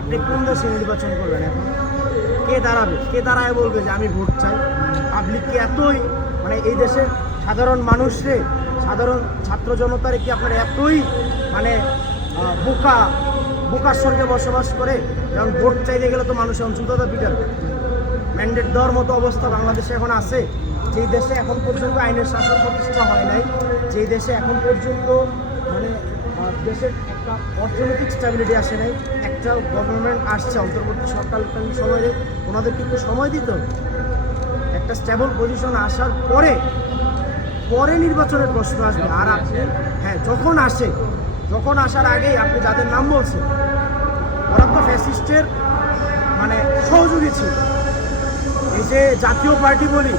আপনি কোন দেশে নির্বাচন করবেন এখন? কে দাঁড়াবে? কে দাঁড়ায় বলবে যে আমি ভোট চাই? পাবলিককে এতই মানে এই দেশের সাধারণ মানুষরে, সাধারণ ছাত্র জনতারে কি আপনার এতই মানে বোকার স্বর্গে বসবাস করে? যেমন ভোট চাইতে গেলে তো মানুষ এখন জুতোটা পিটার ম্যান্ডেট দেওয়ার মতো অবস্থা বাংলাদেশে এখন আছে। যেই দেশে এখন পর্যন্ত আইনের শাসন প্রতিষ্ঠা হয় নাই, যেই দেশে এখন পর্যন্ত মানে দেশের একটা অর্থনৈতিক স্ট্যাবিলিটি আসে নাই, একটা গভর্নমেন্ট আসছে অন্তর্বর্তী সরকারকালীন সময়ে, ওনাদেরকে একটু সময় দিত। একটা স্টেবল পজিশন আসার পরে নির্বাচনের প্রশ্ন আসবে। আর আপনি যখন আসার আগেই আপনি যাদের নাম বলছেন ওরা তো ফ্যাসিস্টের মানে সহযোগী ছিল। এই যে জাতীয় পার্টি বলি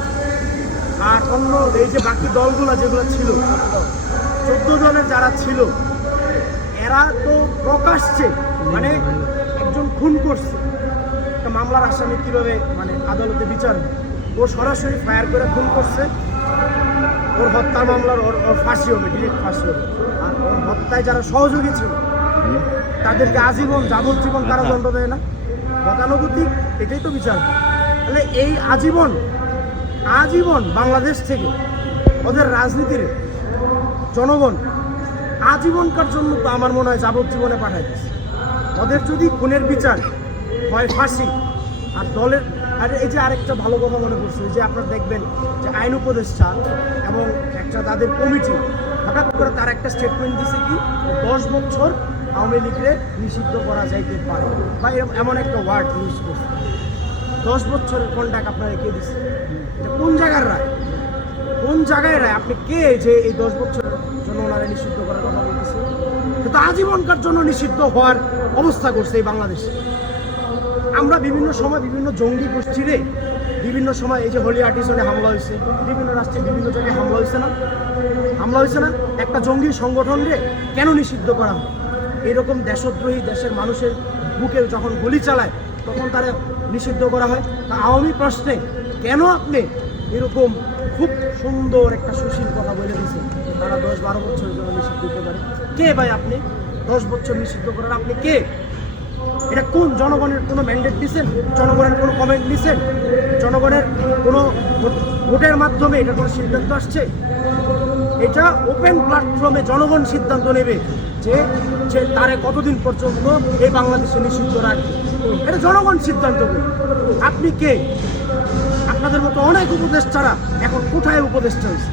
আর অন্য এই যে বাকি দলগুলো যেগুলো ছিল 14 দলের যারা ছিল, এরা তো প্রকাশ্যে মানে একজন খুন করছে, একটা মামলার আসামি কীভাবে মানে আদালতে বিচার হয়, ও সরাসরি ফায়ার করে খুন করছে, ওর হত্যা মামলার ওর ফাঁসি হবে, ডিরেক্ট ফাঁসি হবে। আর ওর হত্যায় যারা সহযোগী ছিল তাদেরকে আজীবন যাবজ্জীবন কারাদণ্ড দেয় না? গতানুগতিক এটাই তো বিচার। তাহলে এই আজীবন বাংলাদেশ থেকে ওদের রাজনীতির জনগণ আজীবনকার জন্য তো আমার মনে হয় যাবজ্জীবনে পাঠায় দিচ্ছে। ওদের যদি খুনের বিচার হয় ফাঁসি আর দলের আর এই যে আরেকটা ভালো কথা মনে করছে যে আপনারা দেখবেন যে আইন উপদেষ্টা এবং একটা তাদের কমিটি হঠাৎ করে তার একটা স্টেটমেন্ট দিছে কি 10 বছর আওয়ামী লীগের নিষিদ্ধ করা যাইতে পারে, বা এমন একটা ওয়ার্ড ইউজ করছে। 10 বছরের কন্ট্যাক্ট আপনারা কে দিচ্ছে? এটা কোন জায়গায় রায়? আপনি কে যে এই 10 বছরের জন্য ওনারা নিষিদ্ধ করার কথা বলতেছে? তো আজীবনকার জন্য নিষিদ্ধ হওয়ার অবস্থা করছে এই বাংলাদেশে। আমরা বিভিন্ন সময় বিভিন্ন জঙ্গি গোষ্ঠীরে বিভিন্ন সময় এই যে হোলি আর্টিজনে হামলা হয়েছে, বিভিন্ন রাষ্ট্রে বিভিন্ন জায়গায় হামলা হয়েছে না? একটা জঙ্গি সংগঠনরে কেন নিষিদ্ধ করা হয়? এরকম দেশদ্রোহী দেশের মানুষের বুকে যখন গুলি চালায় তখন তারা নিষিদ্ধ করা হয়। আওয়ামী প্রশ্নে কেন আপনি এরকম খুব সুন্দর একটা সুশীল কথা বলে দিয়েছেন তারা 10-12 বছরের জন্য নিষিদ্ধ দিতে পারে? কে ভাই আপনি 10 বছর নিষিদ্ধ করার? আপনি কে? এটা কোন জনগণের কোনো ম্যান্ডেট দিচ্ছেন? জনগণের কোনো কমেন্ট দিচ্ছেন? জনগণের কোনো ভোটের মাধ্যমে এটা কোনো সিদ্ধান্ত আসছে? এটা ওপেন প্ল্যাটফর্মে জনগণ সিদ্ধান্ত নেবে যে তারে কতদিন পর্যন্ত এই বাংলাদেশে নিষিদ্ধ রাখবে, এটা জনগণ সিদ্ধান্ত নেবে। আপনি কে? আপনাদের মতো অনেক উপদেষ্টারা এখন কোথায় উপদেষ্টা হয়েছে?